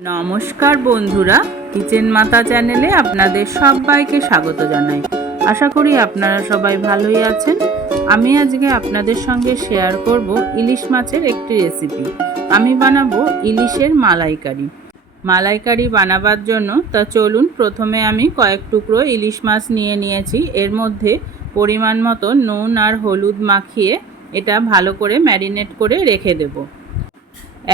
নমস্কার বন্ধুরা, কিচেন মাতা চ্যানেলে আপনাদের সবাইকে স্বাগত জানাই। আশা করি আপনারা সবাই ভালোই আছেন। আমি আজকে আপনাদের সঙ্গে শেয়ার করব ইলিশ মাছের একটি রেসিপি। আমি বানাবো ইলিশের মালাইকারি। মালাইকারি বানাবার জন্য চলুন, প্রথমে আমি কয়েক টুকরো ইলিশ মাছ নিয়েছি। এর মধ্যে পরিমাণ মতো নুন আর হলুদ মাখিয়ে এটা ভালো করে ম্যারিনেট করে রেখে দেবো।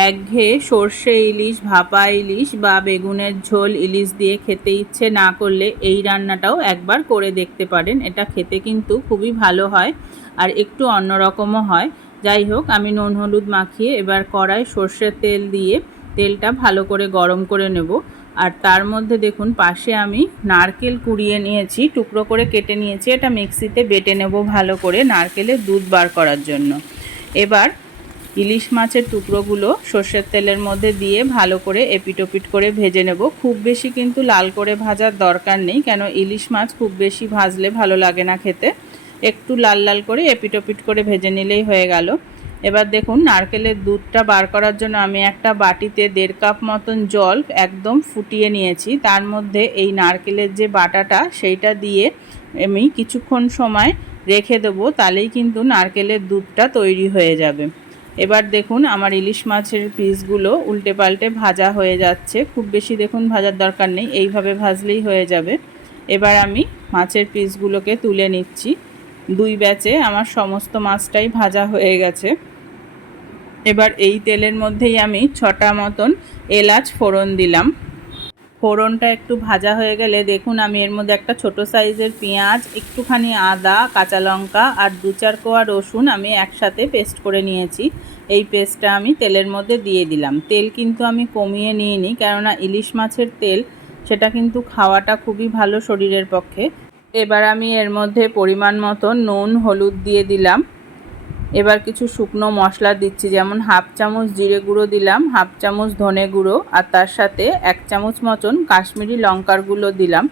একঘেয়ে সর্ষে ইলিশ, ভাপা ইলিশ বা বেগুনের ঝোল ইলিশ দিয়ে খেতে ইচ্ছে না করলে এই রান্নাটাও একবার করে দেখতে পারেন। এটা খেতে কিন্তু খুবই ভালো হয় আর একটু অন্যরকমও হয়। যাই হোক, আমি নুন হলুদ মাখিয়ে এবার কড়াই সর্ষের তেল দিয়ে তেলটা ভালো করে গরম করে নেব। আর তার মধ্যে দেখুন, পাশে আমি নারকেল কুড়িয়ে নিয়েছি, টুকরো করে কেটে নিয়েছি। এটা মিক্সিতে বেটে নেব ভালো করে, নারকেলের দুধ বার করার জন্য। এবার ইলিশ মাছের টুকরোগুলো সর্ষের তেলের মধ্যে দিয়ে ভালো করে এপিটোপিট করে ভেজে নেব। খুব বেশি কিন্তু লাল করে ভাজার দরকার নেই, কেন ইলিশ মাছ খুব বেশি ভাজলে ভালো লাগে না খেতে। একটু লাল লাল করে এপিটোপিট করে ভেজে নিলেই হয়ে গেল। এবার দেখুন, নারকেলের দুধটা বার করার জন্য আমি একটা বাটিতে 1.5 কাপ মতন জল একদম ফুটিয়ে নিয়েছি। তার মধ্যে এই নারকেলের যে বাটাটা সেইটা দিয়ে আমি কিছুক্ষণ সময় রেখে দেবো, তাহলেই কিন্তু নারকেলের দুধটা তৈরি হয়ে যাবে। এবার দেখুন, আমার ইলিশ মাছের পিসগুলো উল্টে পাল্টে ভাজা হয়ে যাচ্ছে। খুব বেশি দেখুন ভাজার দরকার নেই, এইভাবে ভাজলেই হয়ে যাবে। এবার আমি মাছের পিসগুলোকে তুলে নিচ্ছি। 2 ব্যাচে আমার সমস্ত মাছটাই ভাজা হয়ে গেছে। এবার এই তেলের মধ্যেই আমি 6টা মতন এলাচ ফোড়ন দিলাম। ফোড়নটা একটু ভাজা হয়ে গেলে দেখুন, আমি এর মধ্যে একটা ছোট সাইজের পেঁয়াজ, একটুখানি আদা, কাঁচা লঙ্কা আর 2-4 কোয়া রসুন আমি একসাথে পেস্ট করে নিয়েছি। এই পেস্টটা আমি তেলের মধ্যে দিয়ে দিলাম। তেল কিন্তু আমি কমিয়ে নিইনি, কেননা ইলিশ মাছের তেল সেটা কিন্তু খাওয়াটা খুবই ভালো শরীরের পক্ষে। এবার আমি এর মধ্যে পরিমাণ মতো নুন হলুদ দিয়ে দিলাম। এবার কিছু শুকনো মশলা দিচ্ছি, যেমন 1/2 চামচ জিরে গুঁড়ো দিলাম, 1/2 চামচ ধনে গুঁড়ো, আর তার সাথে 1 চামচ মতন কাশ্মীরি লঙ্কার গুঁড়ো দিলাম।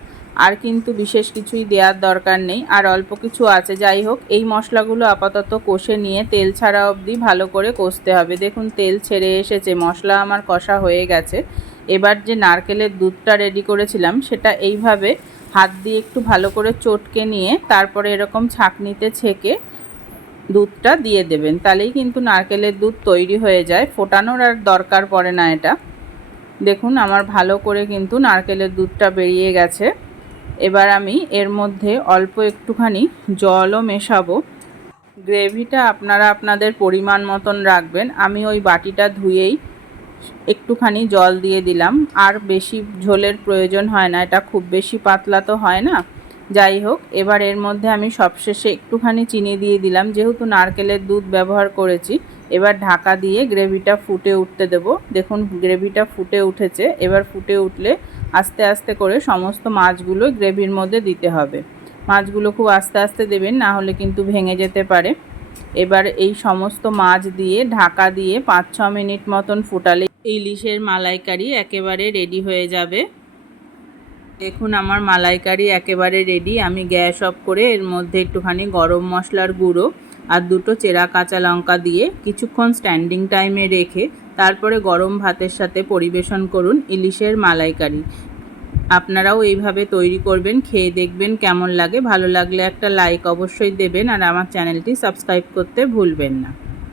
আর কিন্তু বিশেষ কিছুই দেওয়ার দরকার নেই, আর অল্প কিছু আছে। যাই হোক, এই মশলাগুলো আপাতত কষে নিয়ে তেল ছাড়া অবধি ভালো করে কষতে হবে। দেখুন, তেল ছেড়ে এসেছে, মশলা আমার কষা হয়ে গেছে। এবার যে নারকেলের দুধটা রেডি করেছিলাম সেটা এইভাবে হাত দিয়ে একটু ভালো করে চটকে নিয়ে তারপরে এরকম ছাঁকনিতে ছেঁকে দুধটা দিয়ে দেবেন, তাহলেই কিন্তু নারকেলের দুধ তৈরি হয়ে যায়। ফোটানোর আর দরকার পড়ে না এটা। দেখুন, আমার ভালো করে কিন্তু নারকেলের দুধটা বেরিয়ে গেছে। এবার আমি এর মধ্যে অল্প একটুখানি জলও মেশাবো। গ্রেভিটা আপনারা আপনাদের পরিমাণ মতন রাখবেন। আমি ওই বাটিটা ধুয়েই একটুখানি জল দিয়ে দিলাম, আর বেশি ঝোলের প্রয়োজন হয় না, এটা খুব বেশি পাতলা তো হয় না। যাই হোক, এবার এর মধ্যে আমি সবশেষে একটুখানি চিনি দিয়ে দিলাম, যেহেতু নারকেলের দুধ ব্যবহার করেছি। এবার ঢাকা দিয়ে গ্রেভিটা ফুটে উঠতে দেব। দেখুন, গ্রেভিটা ফুটে উঠেছে। এবার ফুটে উঠলে আস্তে আস্তে করে সমস্ত মাছগুলো গ্রেভির মধ্যে দিতে হবে। মাছগুলো খুব আস্তে আস্তে দেবেন, না হলে কিন্তু ভেঙে যেতে পারে। এবার এই সমস্ত মাছ দিয়ে ঢাকা দিয়ে 5-6 মিনিট মতন ফুটালে ইলিশের মালাইকারি একেবারে রেডি হয়ে যাবে। দেখুন, আমার মালাইকারি একেবারে রেডি। আমি গ্যাস অফ করে এর মধ্যে একটুখানি গরম মশলার গুঁড়ো আর 2টো চেরা কাঁচা লঙ্কা দিয়ে কিছুক্ষণ স্ট্যান্ডিং টাইমে রেখে তারপরে গরম ভাতের সাথে পরিবেশন করুন ইলিশের মালাইকারি। আপনারাও এইভাবে তৈরি করবেন, খেয়ে দেখবেন কেমন লাগে। ভালো লাগলে একটা লাইক অবশ্যই দেবেন, আর আমার চ্যানেলটি সাবস্ক্রাইব করতে ভুলবেন না।